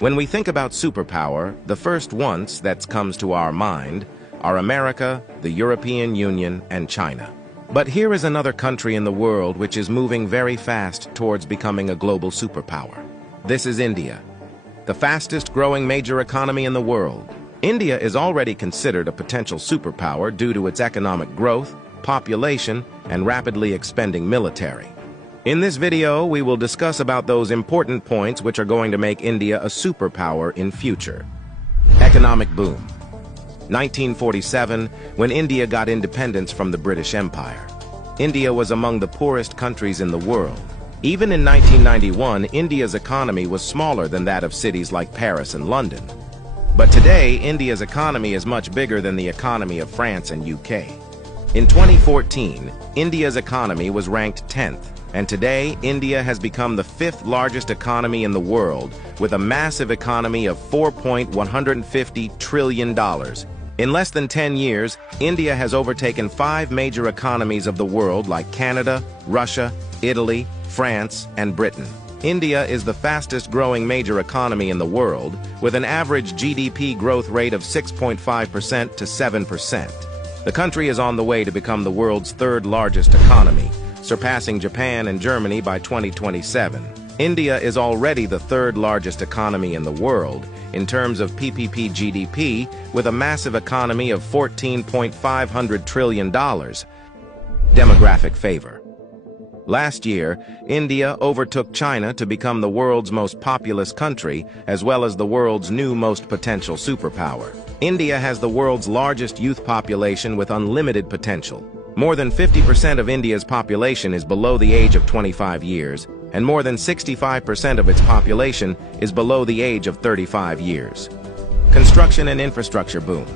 When we think about superpower, the first ones that comes to our mind are America, the European Union, and China. But here is another country in the world which is moving very fast towards becoming a global superpower. This is India, the fastest growing major economy in the world. India is already considered a potential superpower due to its economic growth, population, and rapidly expanding military. In this video, we will discuss about those important points which are going to make India a superpower in future. Economic boom. 1947, when India got independence from the British Empire. India was among the poorest countries in the world. Even in 1991, India's economy was smaller than that of cities like Paris and London. But today, India's economy is much bigger than the economy of France and UK. In 2014, India's economy was ranked 10th, and today, India has become the 5th largest economy in the world, with a massive economy of $4.150 trillion. In less than 10 years, India has overtaken 5 major economies of the world like Canada, Russia, Italy, France, and Britain. India is the fastest growing major economy in the world, with an average GDP growth rate of 6.5% to 7%. The country is on the way to become the world's 3rd largest economy, surpassing Japan and Germany by 2027. India is already the 3rd largest economy in the world in terms of PPP GDP, with a massive economy of $14.5 trillion. Demographic favor. Last year, India overtook China to become the world's most populous country, as well as the world's new most potential superpower. India has the world's largest youth population with unlimited potential. More than 50% of India's population is below the age of 25 years, and more than 65% of its population is below the age of 35 years. Construction and infrastructure boom.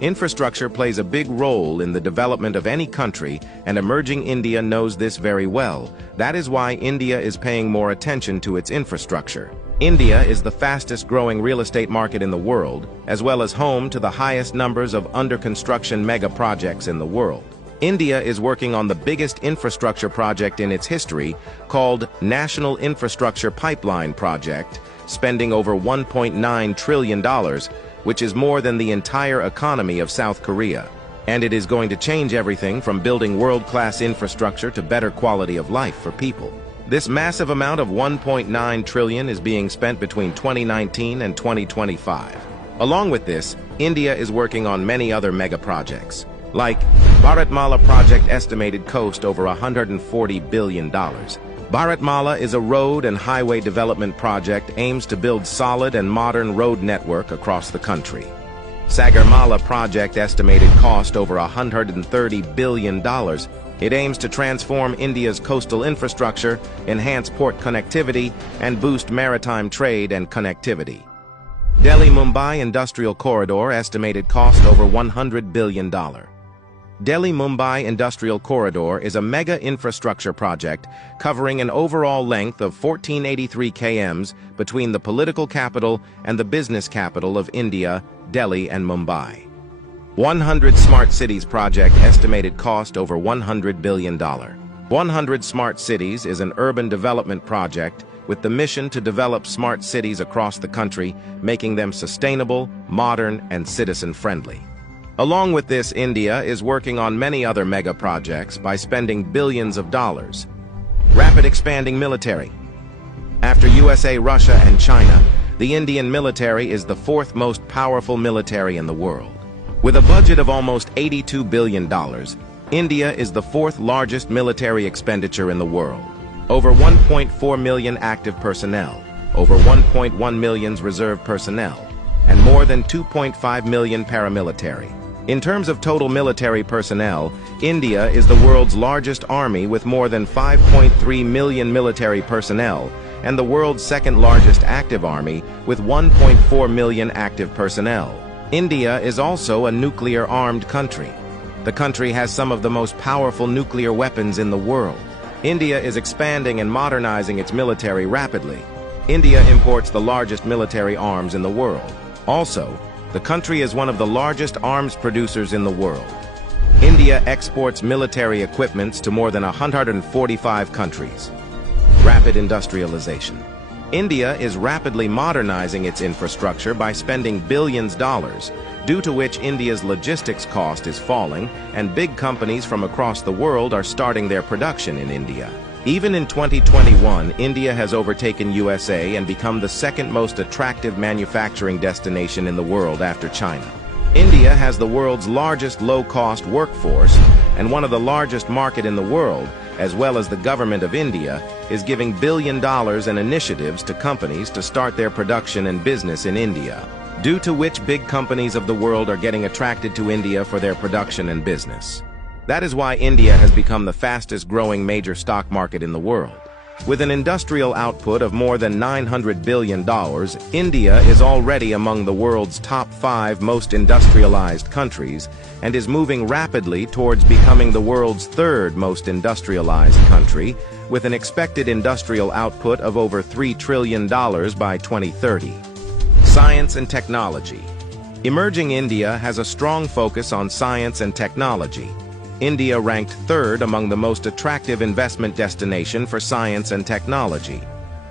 Infrastructure plays a big role in the development of any country, and emerging India knows this very well. That is why India is paying more attention to its infrastructure. India is the fastest growing real estate market in the world, as well as home to the highest numbers of under-construction mega projects in the world. India is working on the biggest infrastructure project in its history, called National Infrastructure Pipeline Project, spending over $1.9 trillion, which is more than the entire economy of South Korea. And it is going to change everything from building world-class infrastructure to better quality of life for people. This massive amount of $1.9 trillion is being spent between 2019 and 2025. Along with this, India is working on many other mega projects, like Bharatmala project estimated cost over $140 billion. Bharatmala is a road and highway development project aims to build solid and modern road network across the country. Sagarmala project estimated cost over $130 billion. It aims to transform India's coastal infrastructure, enhance port connectivity, and boost maritime trade and connectivity. Delhi-Mumbai Industrial Corridor estimated cost over $100 billion. Delhi-Mumbai Industrial Corridor is a mega infrastructure project covering an overall length of 1483 km between the political capital and the business capital of India, Delhi and Mumbai. 100 Smart Cities project estimated cost over $100 billion. 100 Smart Cities is an urban development project with the mission to develop smart cities across the country, making them sustainable, modern, and citizen-friendly. Along with this, India is working on many other mega projects by spending billions of dollars. Rapid expanding military. After USA, Russia, and China, the Indian military is the 4th most powerful military in the world. With a budget of almost $82 billion, India is the 4th largest military expenditure in the world. Over 1.4 million active personnel, over 1.1 million reserve personnel, and more than 2.5 million paramilitary. In terms of total military personnel, India is the world's largest army with more than 5.3 million military personnel, and the world's 2nd largest active army with 1.4 million active personnel. India is also a nuclear-armed country. The country has some of the most powerful nuclear weapons in the world. India is expanding and modernizing its military rapidly. India imports the largest military arms in the world. Also, the country is one of the largest arms producers in the world. India exports military equipments to more than 145 countries. Rapid industrialization. India is rapidly modernizing its infrastructure by spending billions of dollars, due to which India's logistics cost is falling and big companies from across the world are starting their production in India. Even in 2021, India has overtaken USA and become the second most attractive manufacturing destination in the world after China. India has the world's largest low-cost workforce and one of the largest market in the world, as well as the government of India is giving $1 billion in initiatives to companies to start their production and business in India, due to which big companies of the world are getting attracted to India for their production and business. That is why India has become the fastest growing major stock market in the world. With an industrial output of more than $900 billion, India is already among the world's top 5 most industrialized countries and is moving rapidly towards becoming the world's 3rd most industrialized country, with an expected industrial output of over $3 trillion by 2030. Science and technology. Emerging India has a strong focus on science and technology. India ranked 3rd among the most attractive investment destination for science and technology.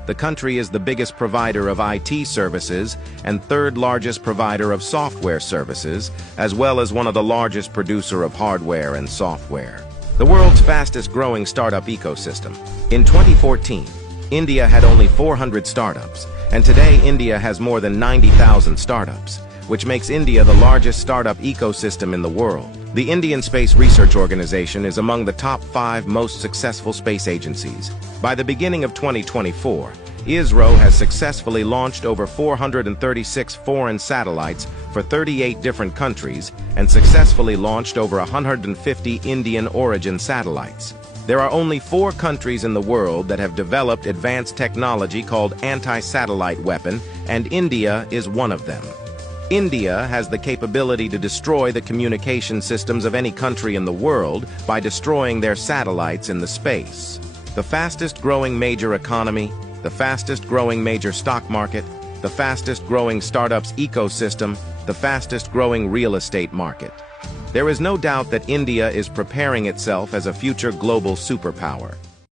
The country is the biggest provider of IT services and 3rd largest provider of software services, as well as one of the largest producer of hardware and software. The world's fastest growing startup ecosystem. In 2014, India had only 400 startups, and today India has more than 90,000 startups, which makes India the largest startup ecosystem in the world. The Indian Space Research Organization is among the top 5 most successful space agencies. By the beginning of 2024, ISRO has successfully launched over 436 foreign satellites for 38 different countries and successfully launched over 150 Indian origin satellites. There are only 4 countries in the world that have developed advanced technology called anti-satellite weapon, and India is one of them. India has the capability to destroy the communication systems of any country in the world by destroying their satellites in the space. The fastest growing major economy, the fastest growing major stock market, the fastest growing startups ecosystem, the fastest growing real estate market. There is no doubt that India is preparing itself as a future global superpower.